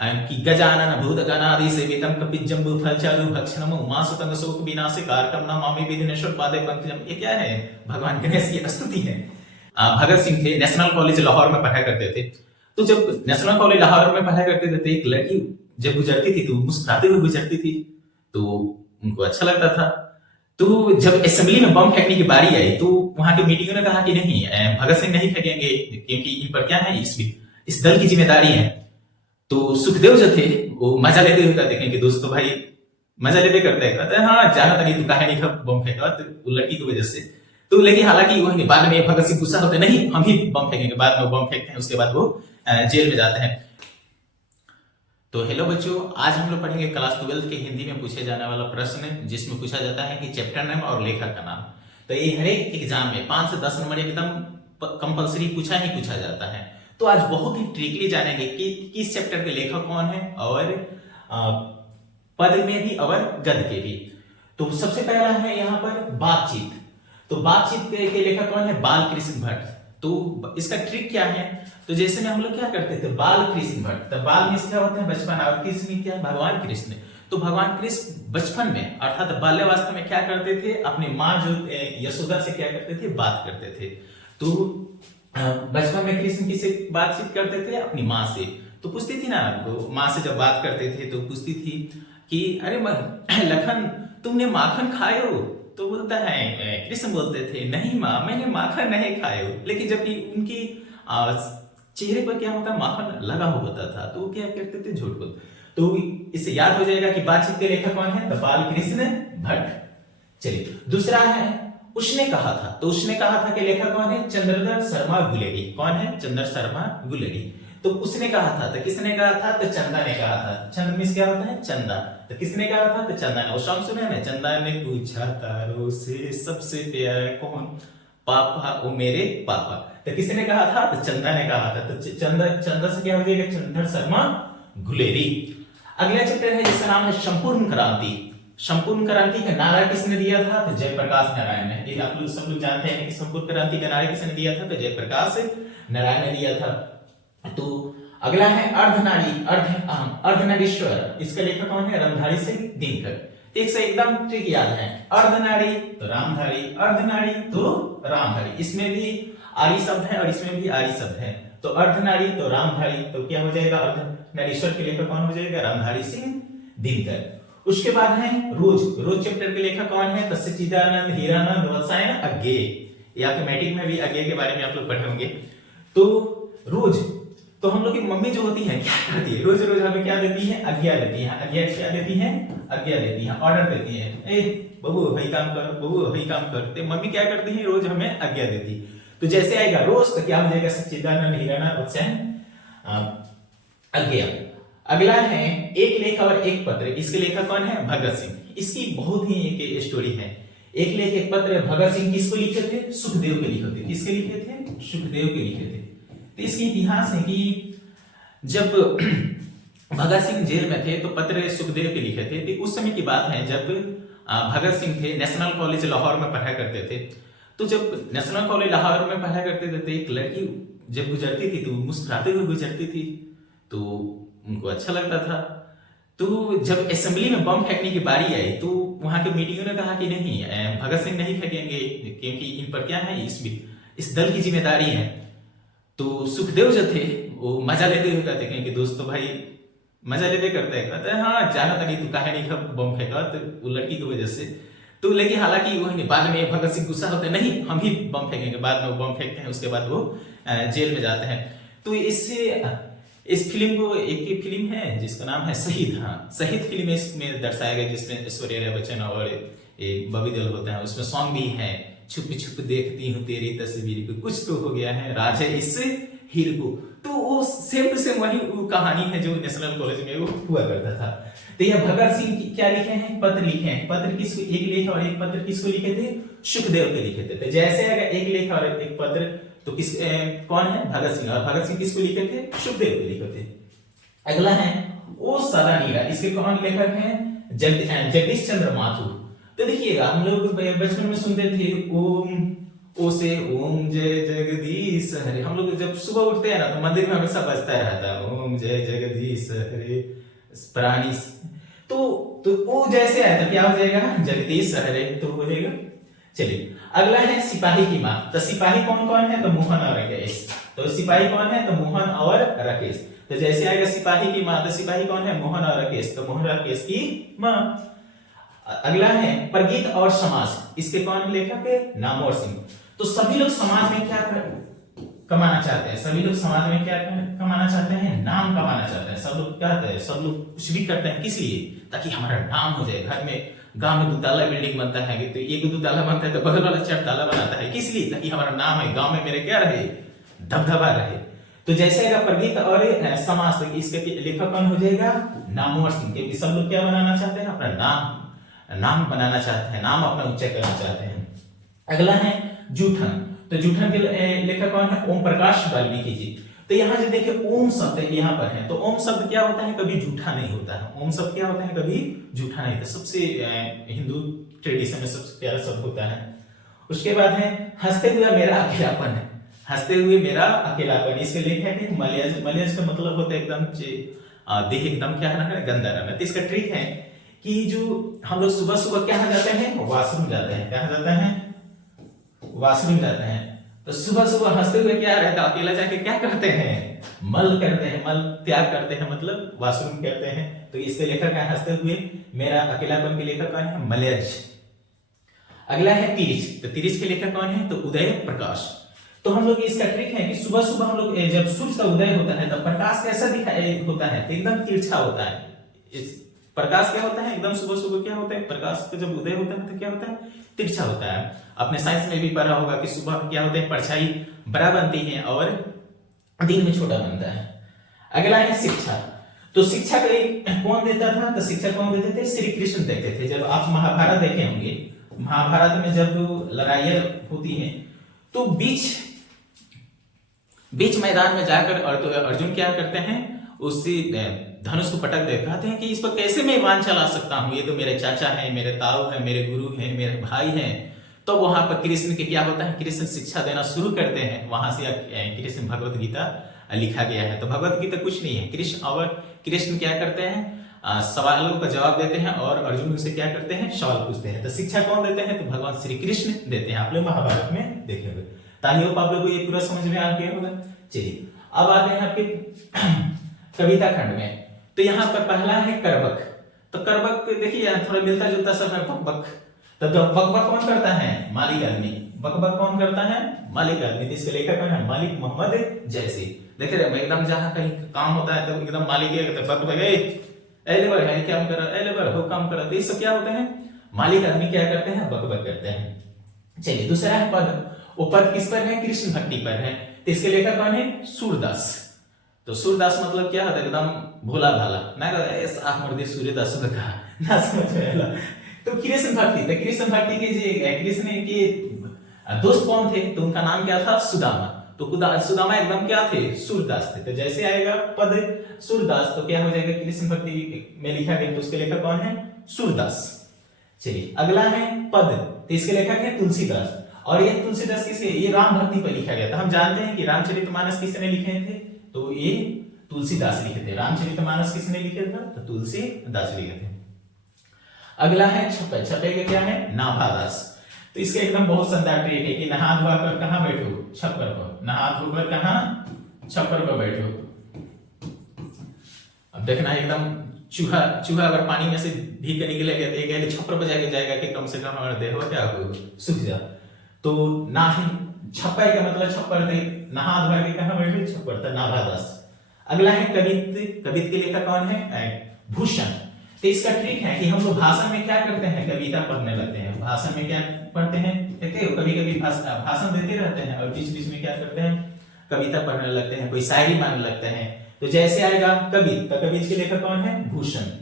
कि गजानन भूतगणादि सेवितं कपिजम्बू फलचारु भक्षणम उमासुतं शोक विनाशे कारकम न मामे विघ्नेश्वर पादे पंकजम। ये क्या है? भगवान गणेश की स्तुति है। भगत सिंह थे, नेशनल कॉलेज लाहौर में पढ़ा करते थे। तो जब नेशनल कॉलेज लाहौर में पढ़ा करते थे तो एक लड़की जब गुजरती थी तो मुस्कुराते हुए गुजरती थी, तो उनको अच्छा लगता था। तो जब असेंबली में बम फेंकने की बारी आई तो वहां के मीटिंग ने कहा कि नहीं, भगत सिंह नहीं फेंकेंगे क्योंकि इन पर क्या है, इस दल की जिम्मेदारी है। तो सुखदेव जो थे वो मजा लेते हुए कहते हैं कि दोस्तों भाई मजा लेते करते हैं, कहते हैं हाँ जाना था नहीं, तू काहे नहीं बम फेंका, तो लड़की की वजह से। तो लेकिन हालांकि वो बाद में भगत सिंह गुस्सा होते, नहीं हम ही बम फेंकेंगे, बाद में वो बम फेंकते हैं, उसके बाद वो जेल में जाते हैं। तो हेलो बच्चों, आज हम लोग पढ़ेंगे क्लास 12 के हिंदी में पूछे जाने वाला प्रश्न, जिसमें पूछा जाता है कि चैप्टर नेम और लेखक का नाम। तो ये हर एक एग्जाम में 5 से 10 नंबर एकदम कंपलसरी पूछा ही पूछा जाता है। तो आज बहुत ही ट्रिकली जानेंगे कि किस चैप्टर के लेखक कौन है, और पद में भी और गद के भी। तो सबसे पहला है यहाँ पर बातचीत। तो बातचीत के लेखक कौन है? बाल कृष्ण भट्ट। तो इसका ट्रिक क्या है? तो जैसे में हम लोग क्या करते थे, बाल कृष्ण भट्ट, तो बाल में क्या होते हैं बचपन, और कृष्ण क्या है? भगवान कृष्ण। तो भगवान कृष्ण बचपन में अर्थात बाल्यावस्था में क्या करते थे? अपनी माँ जो यशोदा से क्या करते थे? बात करते थे। तो बचपन में कृष्ण किससे बातचीत करते थे? अपनी माँ से। तो पूछती थी ना, तो माँ से जब बात करते थे तो पूछती थी कि अरे लखन तुमने माखन खाए हो? तो बोलता है, कृष्ण बोलते थे नहीं माँ मैंने माखन नहीं खाए हो, लेकिन जबकि उनकी चेहरे पर क्या होता, माखन लगा हुआ होता था, तो क्या करते थे? झूठ बोलते। तो इससे याद हो जाएगा कि बातचीत के लेखक कौन है? तो बाल कृष्ण भट्ट। चलिए दूसरा है उसने कहा था। तो उसने कहा था कि लेखक कौन है? चंद्रधर शर्मा गुलेरी। कौन है? चंद्र शर्मा गुलेरी। तो उसने कहा था, तो किसने कहा था? तो चंदा ने कहा था। चंद मिस क्या होता है? चंदा। तो किसने कहा था? तो चंदा ने। वो सॉन्ग सुने ना, चंदा ने पूछा तारों से सबसे प्यारा कौन? पापा, वो मेरे पापा। तो किसने कहा था? तो चंदा ने कहा था। तो चंदा से क्या हो जाएगा? चंद्र शर्मा गुलेरी। अगला चैप्टर है जिसका नाम है संपूर्ण क्रांति। संपूर्ण क्रांति का नारा किसने दिया था? तो जयप्रकाश नारायण ने। आप लोग सब लोग जानते हैं कि संपूर्ण क्रांति का नारा किसने दिया था? तो जयप्रकाश नारायण ने दिया था। तो अगला है अर्धनारी, अर्धनारीश्वर। इसका लेखक कौन है? रामधारी सिंह दिनकर। एक से एकदम ट्रिक याद है, अर्धनारी तो रामधारी, अर्धनारी तो रामधारी। इसमें भी आरी शब्द है और इसमें भी आरी शब्द है। तो अर्धनारी तो रामधारी, तो क्या हो जाएगा? अर्धनारीश्वर के लेखक कौन हो जाएगा? रामधारी सिंह दिनकर। उसके बाद है रोज। रोज चैप्टर के लेखक कौन है? तो सच्चिदानंद हीरानंद वत्सायन अज्ञेय। या फिर मैट्रिक में भी अज्ञेय के बारे में आप लोग पढ़े होंगे। तो रोज, तो हम लोग की मम्मी जो होती है क्या करती है? रोज रोज हमें क्या देती है? आज्ञा देती है। आज्ञा क्या देती है? आज्ञा देती है, ऑर्डर देती है। ए बबू वही काम कर, बबू वही काम कर। तो मम्मी क्या करती है? रोज हमें आज्ञा देती। तो जैसे आएगा रोज तो क्या हो जाएगा? सच्चिदानंद हीरानंद वत्सायन अज्ञेय। अगला है एक लेख और एक पत्र। इसके लेखक कौन है? भगत सिंह। इसकी बहुत ही एक स्टोरी है। एक लेख एक पत्र भगत सिंह किसको लिखे थे? सुखदेव के लिखे थे। किसके लिखे थे? सुखदेव के लिखे थे। तो इसकी इतिहास है कि जब भगत सिंह जेल में थे तो पत्र सुखदेव के लिखे थे। तो उस समय की बात है जब भगत सिंह थे, नेशनल कॉलेज लाहौर में पढ़ा करते थे। तो जब नेशनल कॉलेज लाहौर में पढ़ा करते थे तो एक लड़की जब गुजरती थी तो मुस्कुराते हुए गुजरती थी, तो उनको अच्छा लगता था। तो जब असेंबली में बम फेंकने की बारी आई तो वहां के मीटिंग ने कहा कि नहीं, भगत सिंह नहीं फेंकेंगे क्योंकि इन पर क्या है, इस दल की जिम्मेदारी है। तो सुखदेव जो थे वो मजा लेते हुए कहते हैं कि दोस्तों भाई मजा लेते करते हैं, कहते हैं हाँ जाना था नहीं, तू काहे नहीं बम फेंका, तो वो लड़की की वजह से। तो लेकिन हालांकि वो बाद में भगत सिंह गुस्सा होते, नहीं हम ही बम फेंकेंगे, बाद में वो बम फेंकते हैं, उसके बाद वो जेल में जाते हैं। तो इससे इस फिल्म को एक फिल्म है जिसका नाम है शहीद। हाँ, शहीद फिल्म इसमें दर्शाया गया जिसमें ऐश्वर्या राय बच्चन और बॉबी देओल होते हैं। उसमें सॉन्ग भी है, छुप छुप देखती हूँ तेरी तस्वीर को, कुछ तो हो गया है राज है इस हीर को। तो वो सेम टू सेम वही कहानी है जो नेशनल कॉलेज में वो हुआ करता था। तो यह भगत सिंह क्या लिखे हैं? पत्र लिखे हैं। पत्र किसको? एक लेख और एक पत्र किसको लिखे थे? सुखदेव के लिखे थे। तो जैसे अगर एक लेख और एक पत्र तो किस कौन है? भगत सिंह। और भगत सिंह किसको लिखे थे? सुखदेव को लिखे थे। अगला है ओ सदा नीरा। इसके कौन लेखक हैं? जगदीश चंद्र माथुर। तो देखिएगा हम लोग बचपन में सुनते थे ओ से ओम जय जगदीश हरे। हम लोग जब सुबह उठते हैं ना तो मंदिर में हमेशा बजता रहता है ओम जय जगदीश हरे प्राणी। तो तो ओ जैसे आया तो क्या हो जाएगा जगदीश हरे तो हो जाएगा। चलिए अगला है सिपाही की माँ। तो सिपाही कौन कौन है तो मोहन और राकेश। तो सिपाही कौन है तो मोहन और राकेश। तो जैसे आएगा सिपाही की माँ तो सिपाही कौन है मोहन और राकेश तो मोहन राकेश की माँ। अगला है प्रगीत और समाज। इसके कौन लेखक है नामवर सिंह। तो सभी लोग समाज में क्या कमाना चाहते हैं। सभी लोग समाज में क्या कमाना चाहते हैं नाम कमाना चाहते हैं। सब लोग क्या कहते हैं सब लोग कुछ भी करते हैं किस लिए ताकि हमारा नाम हो जाए। घर में गांव में 2 ताला बिल्डिंग बनता है तो एक 2 ताला बनता है तो बगल वाला 4 ताला बनाता है किस लिए ताकि हमारा नाम है गांव में मेरे क्या रहे दबदबा रहे। तो जैसे अगर प्रगीत और समाज तो इसके लेखक कौन हो जाएगा नामवर सिंह। क्योंकि सब लोग क्या बनाना चाहते हैं अपना नाम बनाना चाहते हैं नाम अपना ऊंचा करना चाहते हैं। अगला है जूठन। तो जूठन के लेखक कौन है ओम प्रकाश वाल्मीकि जी। तो यहाँ जो देखिए ओम शब्द यहाँ पर है तो ओम शब्द क्या होता है कभी झूठा नहीं होता है। ओम शब्द क्या होता है कभी झूठा नहीं होता। सबसे हिंदू ट्रेडिशन में सबसे प्यारा शब्द होता है। उसके बाद है हंसते हुए मेरा अकेलापन है। हंसते हुए मेरा अकेलापन इसके लेखक है मलयज। मलयज का मतलब होता है एकदम देह एकदम क्या है गंदा रहना। तो इसका ट्रिक है कि जो हम लोग सुबह सुबह क्या जाते हैं वॉशरूम जाते हैं। क्या जाते हैं वॉशरूम जाते हैं। तो सुबह सुबह हंसते हुए क्या रहता है अकेला जाके क्या करते हैं मल करते हैं मल त्याग करते हैं मतलब वॉशरूम करते हैं। तो इसके लेखक है हंसते हुए मेरा अकेलापन के लेखक कौन है मलयज। अगला है तिरिच। तो तिरिच के लेखक कौन है तो उदय प्रकाश। तो हम लोग इसका ट्रिक है कि सुबह सुबह हम लोग जब सूर्य का उदय होता है तब प्रकाश कैसा दिखाई होता है तो एकदम तिरछा होता है। इस प्रकाश क्या होता है एकदम सुबह सुबह क्या होता है प्रकाश का जब उदय होता है तो क्या होता है तिरछा होता है। अपने साइंस में भी पढ़ा होगा कि सुबह क्या होता है परछाई बड़ा बनती है और दिन में छोटा बनता है। अगला है शिक्षा। तो शिक्षा कौन देता था तो शिक्षा कौन देते थे श्री कृष्ण देते थे। जब आप महाभारत देखे होंगे महाभारत में जब लड़ाइयां होती है तो बीच मैदान में जाकर अर्जुन क्या करते हैं उसी धनुष को पटक दे कहते हैं कि इस पर कैसे मैं बाण चला सकता हूँ ये तो मेरे चाचा है मेरे ताऊ है मेरे गुरु है मेरे भाई हैं। तो वहां पर कृष्ण के क्या होता है कृष्ण शिक्षा देना शुरू करते हैं। वहां से कृष्ण भगवत गीता लिखा गया है। तो भगवत गीता कुछ नहीं है कृष्ण क्या करते हैं सवालों का जवाब देते हैं और अर्जुन से क्या करते हैं सवाल पूछते हैं। तो शिक्षा कौन देते हैं तो भगवान श्री कृष्ण देते हैं। आप लोग महाभारत में देखे हुए ताकि आप लोग को ये पूरा समझ में आ गया होगा। चलिए अब आते हैं आपके कविता खंड में। तो यहाँ पर पहला है करबक। तो करबक देखिए थोड़ा मिलता जुलता सब है बकबक। तो बकबक कौन करता है मालिक आदमी। बकबक कौन करता है मालिक आदमी। इसके लेखक कौन है मालिक मोहम्मद जैसी। देखिए एकदम जहाँ कहीं काम होता है तो एकदम मालिक बकबक है क्या कर हो काम करा। तो ये सब क्या होते हैं मालिक आदमी क्या करते हैं बकबक करते हैं। चलिए दूसरा है पद। वो पद किस पर है कृष्ण भक्ति पर है। तो इसके लेखक कौन है सूरदास। तो सूरदास मतलब क्या होता है एकदम भोला भाला ना ऐसा मर्दी सूर्यदास का कहा ना समझ में आया। तो कृष्ण भक्ति तो कृष्ण भक्ति के जो कृष्ण के दोस्त कौन थे तो उनका नाम क्या था सुदामा। तो सुदामा एकदम क्या थे सूरदास थे। तो जैसे आएगा पद सूरदास तो क्या हो जाएगा कृष्ण भक्ति में लिखा गया तो उसके लेखक कौन है सूरदास। चलिए अगला है पद। तो इसके लेखक है तुलसीदास। और ये तुलसीदास किसके ये राम भक्ति पर लिखा गया था। हम जानते हैं कि रामचरितमानस किसने लिखे थे तो ये तुलसीदास लिखे थे। रामचरितमानस किसने लिखे था तो तुलसीदास लिखे थे। अगला है छप्पे। छप्पे का क्या है नाभादास। तो इसका एकदम बहुत शानदार ट्रिक है कि नहा धोआ कर कहां बैठो छप्पर पर। नहा धोकर कहां छप्पर पर बैठो। अब देखना एकदम चूहा अगर पानी में से भीग के निकलेगा तो छप्पर पर जाके जाएगा कि कम से कम हमारा देह क्या हो सूख जा। तो ना ही छप्पर का मतलब छप्पर थे नहा धोआ के कहां बैठे छप्पर था नाभादास। अगला है कवित। कवित के लेखक कौन है भूषण। तो इसका ट्रिक है कि हम लोग भाषण में क्या करते हैं कविता पढ़ने लगते हैं। भाषण में क्या पढ़ते हैं देखते हो कभी कभी भाषण देते रहते हैं और बीच बीच में क्या करते हैं कविता पढ़ने लगते हैं कोई शायरी मानने लगते हैं। तो जैसे आएगा कवित तो कवित के लेखक कौन है भूषण।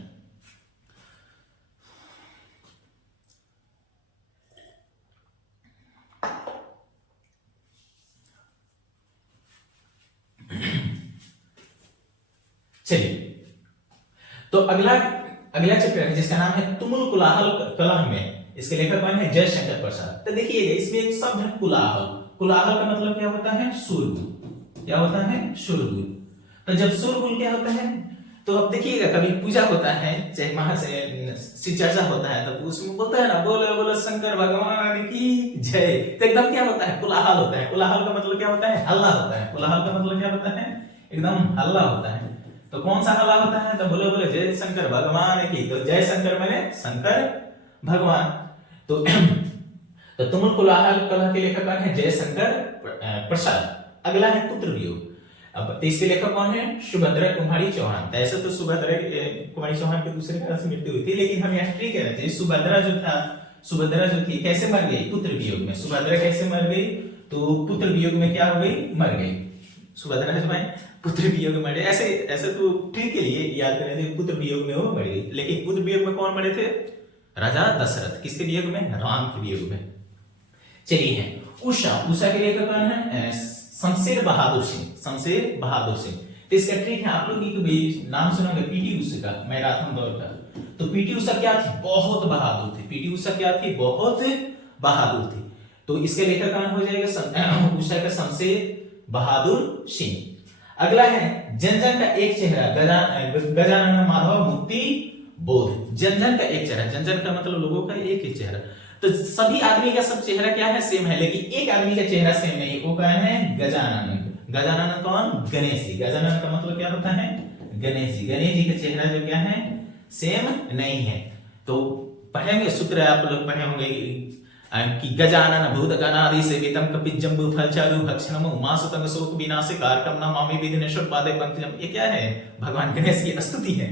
चलिए तो अगला चैप्टर है जिसका नाम है तुमुल कोलाहल कलह में। इसके लेखक कौन है? जयशंकर प्रसाद। तो देखिए इसमें एक शब्द है कुलाहल। कुलाहल का मतलब क्या होता है? शोरगुल। क्या होता है? शोरगुल। तो जब शोरगुल क्या होता है, तो अब देखिएगा कभी पूजा होता है, चाहे वहां से श्री चर्चा होता है, तो उसमें बोलता है ना, बोलो बोलो शंकर भगवान की जय। तो एकदम क्या होता है? कुलाहल होता है। कुलाहल का मतलब क्या होता है? हल्ला होता है। कुलाहल का मतलब क्या होता है? एकदम हल्ला होता है। तो कौन सा हल्ला होता है? तो बोलो बोलो जय शंकर भगवान की। तो जय शंकर मैंने शंकर भगवान। तो तुमुल कुलाहल कला के लेखक कौन है? जयशंकर प्रसाद। अगला है पुत्र वियोग। अब तो इसके लेखक कौन है? सुभद्रा कुमारी चौहान। ऐसे तो सुभद्रा कुमारी चौहान की दूसरे कारण से मृत्यु हुई थी, लेकिन हम यहाँ ट्रिक कहते हैं सुभद्रा जो थी कैसे मर गई? पुत्र वियोग में। सुभद्रा कैसे मर गई? तो पुत्र वियोग में क्या हो गई? मर गई। सुभद्रा जो है पुत्र वियोग में मरे। ऐसे ऐसे तो ट्रिक के लिए याद करने थे, पुत्र वियोग में वो मर गई। लेकिन पुत्र वियोग में कौन मरे थे? राजा दशरथ। किसके वियोग में? राम के वियोग में। चलिए है उषा के लेखक कौन है? शमशेर बहादुर सिंह। शमशेर बहादुर सिंह। तो इसका ट्रिक है, आप लोग एक नाम सुनोगे पीटी उषा का, मैराथन दौड़ का। तो पीटी उषा क्या थी? बहुत बहादुर थी। पीटी उषा क्या थी? बहुत बहादुर थी। तो इसके लेखक कौन हो जाएगा? उषा का शमशेर बहादुर सिंह। अगला है जन जन का एक चेहरा, गजानन माधव मुक्ति बोध। जन जन का एक चेहरा, जन जन का मतलब लोगों का एक ही चेहरा। तो सभी आदमी का सब चेहरा क्या है? सेम है, लेकिन एक आदमी का चेहरा सेम नहीं। वो कौन है? गजानन। गजानन कौन? गणेश जी। गजानन का मतलब क्या होता है? गणेश जी। गणेश जी का चेहरा जो क्या है? सेम नहीं है। तो पढ़ेंगे सूत्र, आप लोग पढ़े होंगे कि गजानन भूतगणादि सेवितम कपिजम्बु फलचारु भक्षणम उमासुतं शोक विनाशकारकं नमामि विघ्नेश्वर पादे पंकजम। ये क्या है? भगवान गणेश की स्तुति है।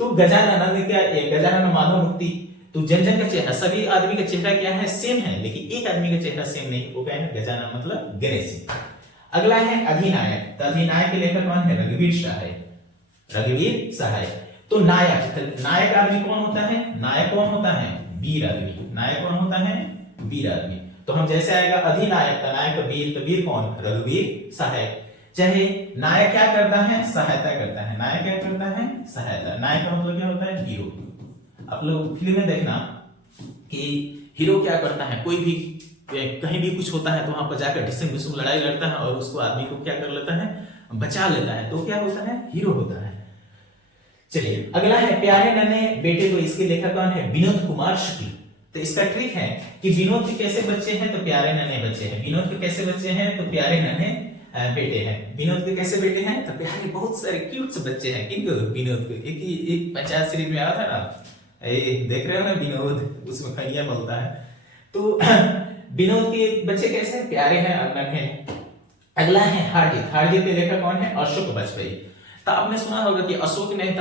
तो गजानन क्या? गजानन माधव मुक्ति। तो जन जन का चेहरा, सभी आदमी का चेहरा क्या है? सेम है, लेकिन एक आदमी का चेहरा सेम नहीं। वो क्या है? गजानन मतलब गणेश जी। अगला है अधिनायक। तो अधिनायक के लेखक कौन है? रघुवीर सहाय। रघुवीर सहाय। तो नायक आदमी कौन होता है? नायक कौन होता है? वीर आदमी। नायक कौन होता है? वीर आदमी। तो हम जैसे आएगा अधिनायक का नायक वीर, तो वीर कौन? रघुवीर सहाय। चाहे नायक क्या करता है? सहायता करता है। नायक क्या करता है? सहायता। नायक का मतलब क्या होता है? हीरो। आप लोग फिल्म में देखना कि हीरो क्या करता है, कोई भी कहीं भी कुछ होता है तो वहां पर जाकर ढिसम ढिसम लड़ाई लड़ता है और उसको आदमी को क्या कर लेता है? बचा लेता है। तो क्या होता है? हीरो होता है। चलिए अगला है प्यारे नन्हे बेटे। तो इसके लेखक कौन है? विनोद कुमार शुक्ल। तो इसका ट्रिक है कि विनोद के कैसे बच्चे हैं? तो प्यारे नन्हे बच्चे हैं। विनोद के कैसे बच्चे हैं? तो प्यारे नन्हे बेटे हैं। विनोद के कैसे बेटे हैं? तो प्यारे बहुत सारे क्यूट से बच्चे हैं। किनको? विनोद के। एक पंचायत सीरीज में आया था ना, देख रहे हो ना विनोद, उसमें खैया बोलता है। तो विनोद के बच्चे कैसे? प्यारे हैं, नन्हे हैं। अगला है हार्दिक। हार्दिक के लेखक कौन है? अशोक वाजपेयी। तो आपने सुना होगा कि अशोक ने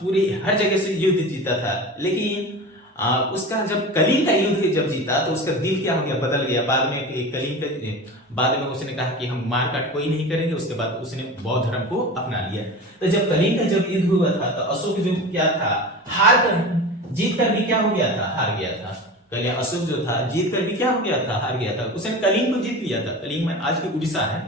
पूरी हर जगह से युद्ध जीता था, लेकिन उसका जब कलिंग का युद्ध जब जीता तो उसका दिल क्या हो गया? बदल गया। बाद में कलिंग का बाद में उसने कहा कि हम मार काट कोई नहीं करेंगे। उसके बाद उसने बौद्ध धर्म को अपना लिया। तो जब कलिंग का जब युद्ध हुआ था तो अशोक जो क्या था, हार कर जीत कर भी क्या हो गया था? हार गया था। कलिंग अशोक जो था जीत कर भी क्या हो गया था? हार गया था। उसने कलिंग को जीत लिया था। कलिंग में आज की उड़ीसा है,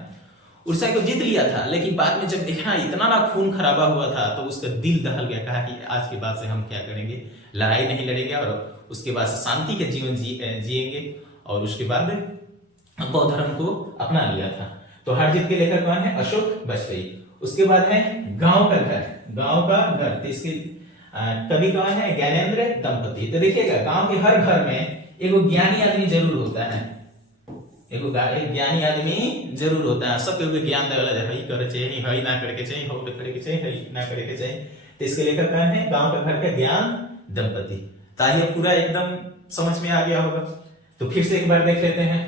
उड़ीसा को जीत लिया था। लेकिन बाद में जब देखा इतना ना खून खराबा हुआ था तो उसका दिल दहल गया। कहा कि आज के बाद से हम क्या करेंगे? लड़ाई नहीं लड़ेंगे और उसके बाद से शांति के जीवन जिएंगे। और उसके बाद बौद्ध धर्म को अपना लिया था। तो हार्दिक के लेखक कौन है? अशोक वाजपेयी। उसके बाद है गांव का घर। गांव का घर। तो इसके कवि कौन है? ज्ञानेंद्र दंपति। तो देखिएगा गांव के हर घर में एगो ज्ञानी आदमी जरूर होता है। एगो ज्ञानी आदमी जरूर होता है। सब लोग ज्ञान देवला है, हई करे चाहिए, हई ना करके चाहिए, हो करे के चाहिए, हई ना करे के चाहिए। तो इसके लेखक कौन है? गांव का घर का ज्ञान दंपति। ताकि पूरा एकदम समझ में आ गया होगा। तो फिर से एक बार देख लेते हैं।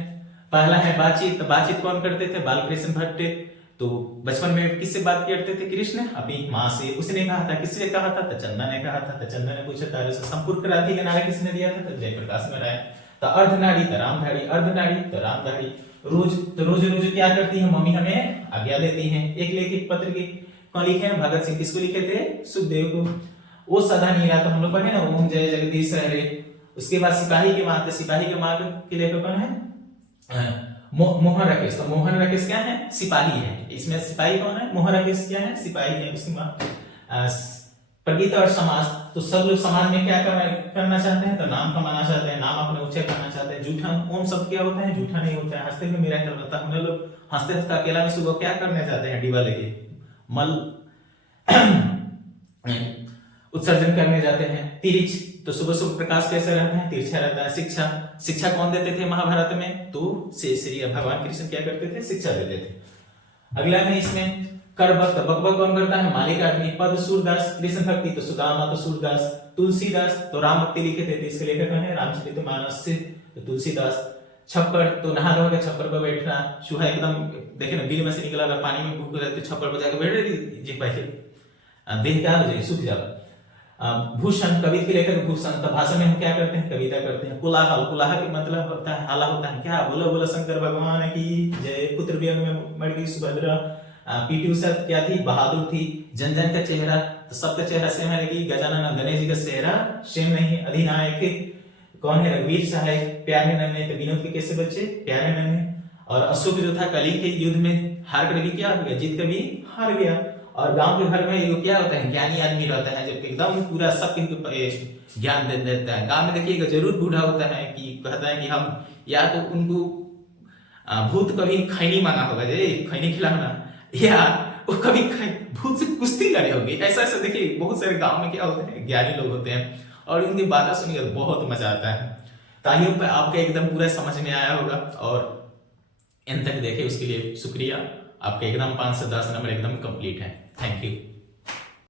पहला है बातचीत। तो बातचीत कौन करते थे? बालकृष्ण भट्ट। तो बचपन में किससे बात करते थे कृष्ण? अपनी माँ से। उसने कहा था, किससे कहा था? तो चंदा ने कहा था। तो चंदा ने पूछा तारे से संपूर्ण क्रांति का नारा किसने दिया था? तो जयप्रकाश में राय। तो अर्धनारी तो रामधारी, अर्धनारी तो रामधारी। रोज रोज क्या करती है मम्मी? हमें आज्ञा देती हैं। एक लेखित पत्र की कौन लिखे हैं? भगत सिंह। किसको लिखे थे? सुखदेव को। वो सदा नीरा तो हम लोग पढ़े ना, ओम जय जगदीश हरे। उसके बाद सिपाही की माँ। सिपाही के माँ के लेखक कौन है? मोहन राकेश। तो मोहन राकेश क्या है? सिपाही है। इसमें सिपाही कौन है? मोहन राकेश क्या है? सिपाही है। उसकी माँ प्रगीता और समास, तो सब लोग समाज में क्या करना चाहते हैं, तो नाम कमाना चाहते हैं, नाम अपने ऊंचे करना चाहते हैं। जूठा ओम शब्द क्या होता है, जूठा नहीं होता है। हंसते हुए मेरा ख्याल होता है, हम लोग हंसते हंसते अकेला में सुबह क्या करने चाहते हैं, डिबा लेके मल उत्सर्जन करने जाते हैं। तिरिच, तो सुबह सुबह प्रकाश कैसे रहता है, तिरछा रहता है। शिक्षा, शिक्षा कौन देते थे महाभारत में, तो श्री भगवान कृष्ण क्या करते थे, शिक्षा देते थे। अगला है इसमें करबक, बकबक कौन करता है, मालिक आदमी। पद सूरदास, कृष्ण भक्ति तो सुदामा तो सूरदास। तुलसीदास, तो राम भक्ति लिखे थे, इसके लेखक है रामचरितमानस से तो तुलसीदास। छप्पर, तो नहा धो के छप्पर पर बैठना। चूहा एकदम देखे ना बिल में से निकला, अगर पानी में भूख लगे तो छप्पर पर जाकर बैठ रही जी भाई, देह क्या हो जाएगी, सूख जाओ। भूषण, कवि के लेखक भूषण, तो भाषा में हम क्या करते हैं, कविता करते हैं। कुलाहल, कुलाहल का मतलब होता है, हाला होता है क्या, बोलो बोलो शंकर भगवान की जय। पुत्र वियोग में मर गई सुभद्रा। पीटी उषा क्या थी, बहादुर थी। जन जन का चेहरा, तो सबका चेहरा सेम है, लेकिन गजानन गणेश जी का चेहरा सेम नहीं है। अधिनायक कौन है, रघुवीर सहाय। प्यारे नन्हे, तो विनोद के कैसे बच्चे, प्यारे नन्हे। और अशोक जो था कलिंग के युद्ध में हार कर भी क्या हो गया, जीत कर भी हार गया। और गांव के घर में ये क्या होता है, ज्ञानी आदमी रहता है, जब एकदम पूरा सबके ज्ञान दे देता है। गांव में देखिएगा जरूर बूढ़ा होता है कि कहता है कि हम, या तो उनको भूत कभी खैनी मांगा होगा, जे खैनी खिलाना, या वो कभी भूत से कुश्ती लड़े होगी। ऐसा ऐसा देखिए बहुत सारे गांव में क्या होते हैं, ज्ञानी लोग होते हैं और उनकी बातें सुनकर बहुत मजा आता है। तो आई होप आपको एकदम पूरा समझ में आया होगा और एंड तक देखे उसके लिए शुक्रिया। आपके एकदम 5 से 10 नंबर एकदम कंप्लीट है। Thank you.